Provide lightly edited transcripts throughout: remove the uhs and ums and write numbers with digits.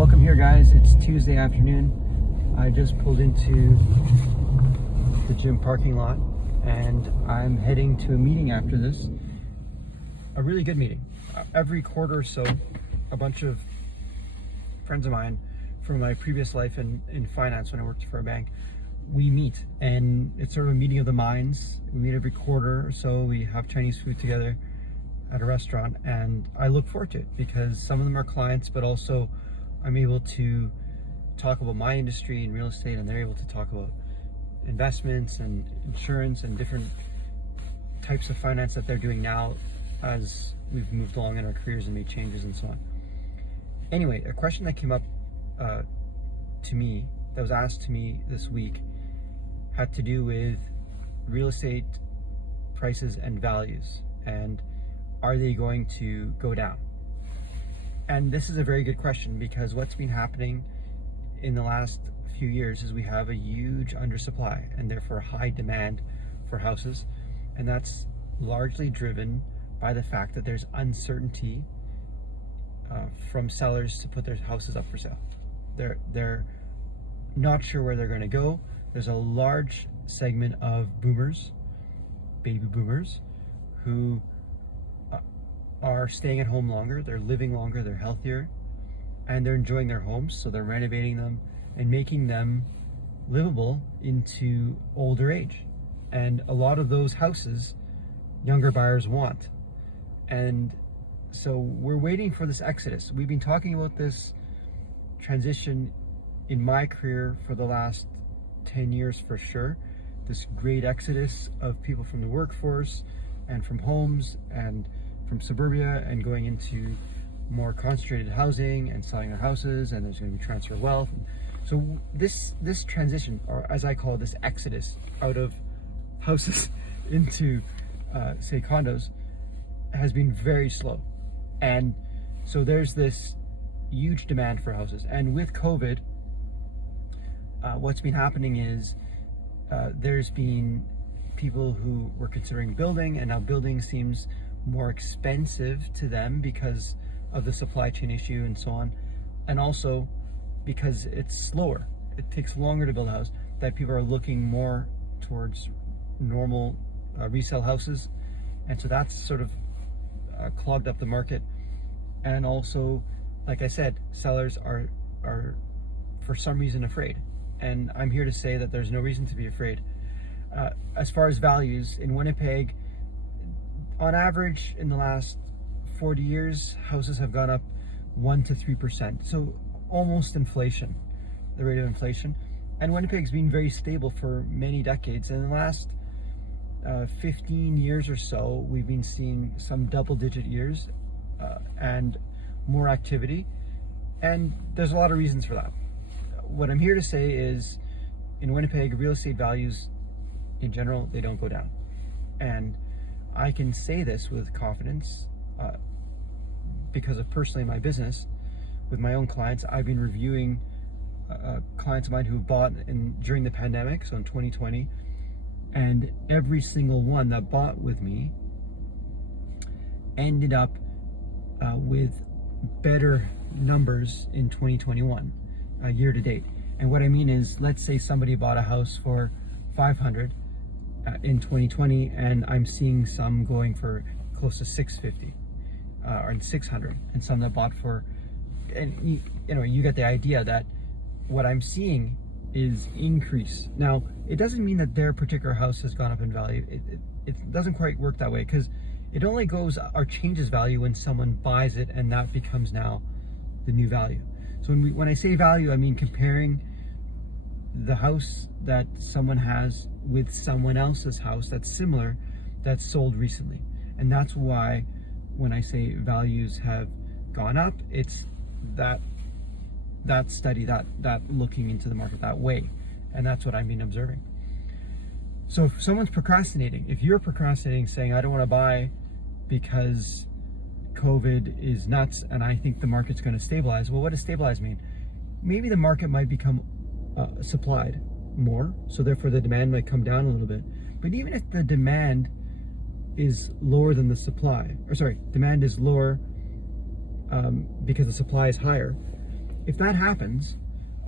Welcome here, guys. It's Tuesday afternoon. I just pulled into the gym parking lot and I'm heading to a meeting after this. A really good meeting. Every quarter or so, a bunch of friends of mine from my previous life in finance when I worked for a bank, we meet, and it's sort of a meeting of the minds. We meet every quarter or so. We have Chinese food together at a restaurant, and I look forward to it because some of them are clients, but also I'm able to talk about my industry in real estate, and they're able to talk about investments and insurance and different types of finance that they're doing now as we've moved along in our careers and made changes and so on. Anyway, a question that came up to me, that was asked to me this week, had to do with real estate prices and values, and are they going to go down? And this is a very good question, because what's been happening in the last few years is we have a huge undersupply and therefore high demand for houses, and that's largely driven by the fact that there's uncertainty from sellers to put their houses up for sale. They're not sure where they're going to go. There's a large segment of boomers, baby boomers, who are staying at home longer, they're living longer, they're healthier, and they're enjoying their homes, so they're renovating them and making them livable into older age. And a lot of those houses younger buyers want. And so we're waiting for this exodus. We've been talking about this transition in my career for the last 10 years for sure. This great exodus of people from the workforce and from homes and from suburbia and going into more concentrated housing and selling their houses, and there's going to be transfer of wealth. So this transition, or as I call it, this exodus out of houses into say condos, has been very slow. And so there's this huge demand for houses. And with COVID, what's been happening is there's been people who were considering building, and now building seems more expensive to them because of the supply chain issue and so on, and also because it's slower. It takes longer to build a house, that people are looking more towards normal resale houses, and so that's sort of clogged up the market. And also, like I said, sellers are for some reason afraid, and I'm here to say that there's no reason to be afraid. As far as values in Winnipeg, on average in the last 40 years, houses have gone up 1 to 3%. So almost inflation, the rate of inflation. And Winnipeg's been very stable for many decades. In the last 15 years or so, we've been seeing some double-digit years and more activity. And there's a lot of reasons for that. What I'm here to say is, in Winnipeg, real estate values in general, they don't go down. And I can say this with confidence because of personally my business with my own clients. I've been reviewing clients of mine who bought during the pandemic, so in 2020, and every single one that bought with me ended up with better numbers in 2021 year to date. And what I mean is, let's say somebody bought a house for 500 in 2020, and I'm seeing some going for close to 650 or 600, and some that bought for, and you get the idea that what I'm seeing is increase. Now, it doesn't mean that their particular house has gone up in value. It doesn't quite work that way, because it only goes or changes value when someone buys it, and that becomes now the new value. So when I say value, I mean comparing the house that someone has with someone else's house that's similar, that's sold recently. And that's why when I say values have gone up, it's that study, that looking into the market that way. And that's what I've been observing. So if someone's procrastinating, if you're procrastinating, saying I don't want to buy because COVID is nuts and I think the market's going to stabilize, well, what does stabilize mean? Maybe the market might become supplied more, so therefore the demand might come down a little bit. But even if the demand is lower than the supply, or sorry, demand is lower because the supply is higher, if that happens,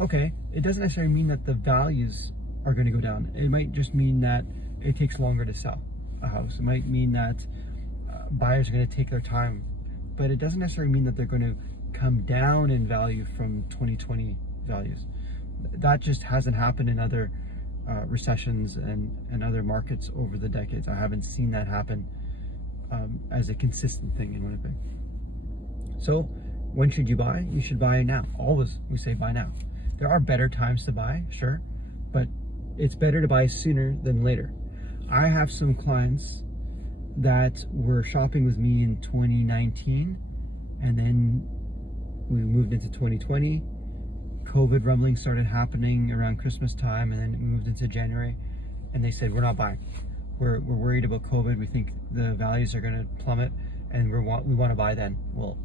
okay, it doesn't necessarily mean that the values are going to go down. It might just mean that it takes longer to sell a house. It might mean that buyers are going to take their time, but it doesn't necessarily mean that they're going to come down in value from 2020 values. That just hasn't happened in other recessions and other markets over the decades. I haven't seen that happen as a consistent thing in Winnipeg. So when should you buy? You should buy now. Always we say buy now. There are better times to buy, sure, but it's better to buy sooner than later. I have some clients that were shopping with me in 2019, and then we moved into 2020. COVID rumblings started happening around Christmas time, and then it moved into January, and they said, we're not buying. We're worried about COVID. We think the values are going to plummet, and we want to buy then. Well,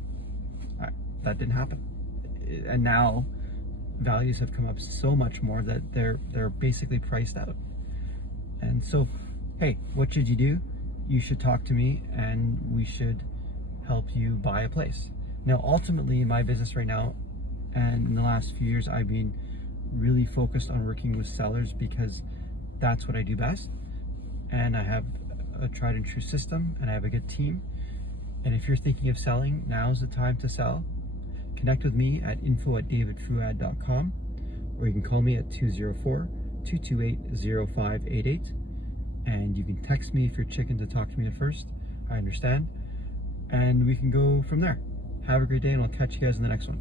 that didn't happen. And now values have come up so much more that they're basically priced out. And so, hey, what should you do? You should talk to me, and we should help you buy a place. Now, ultimately, in my business right now, and in the last few years, I've been really focused on working with sellers because that's what I do best. And I have a tried and true system, and I have a good team. And if you're thinking of selling, now's the time to sell. Connect with me at info@davidfouad.com, or you can call me at 204-228-0588. And you can text me if you're chicken to talk to me at first. I understand. And we can go from there. Have a great day, and I'll catch you guys in the next one.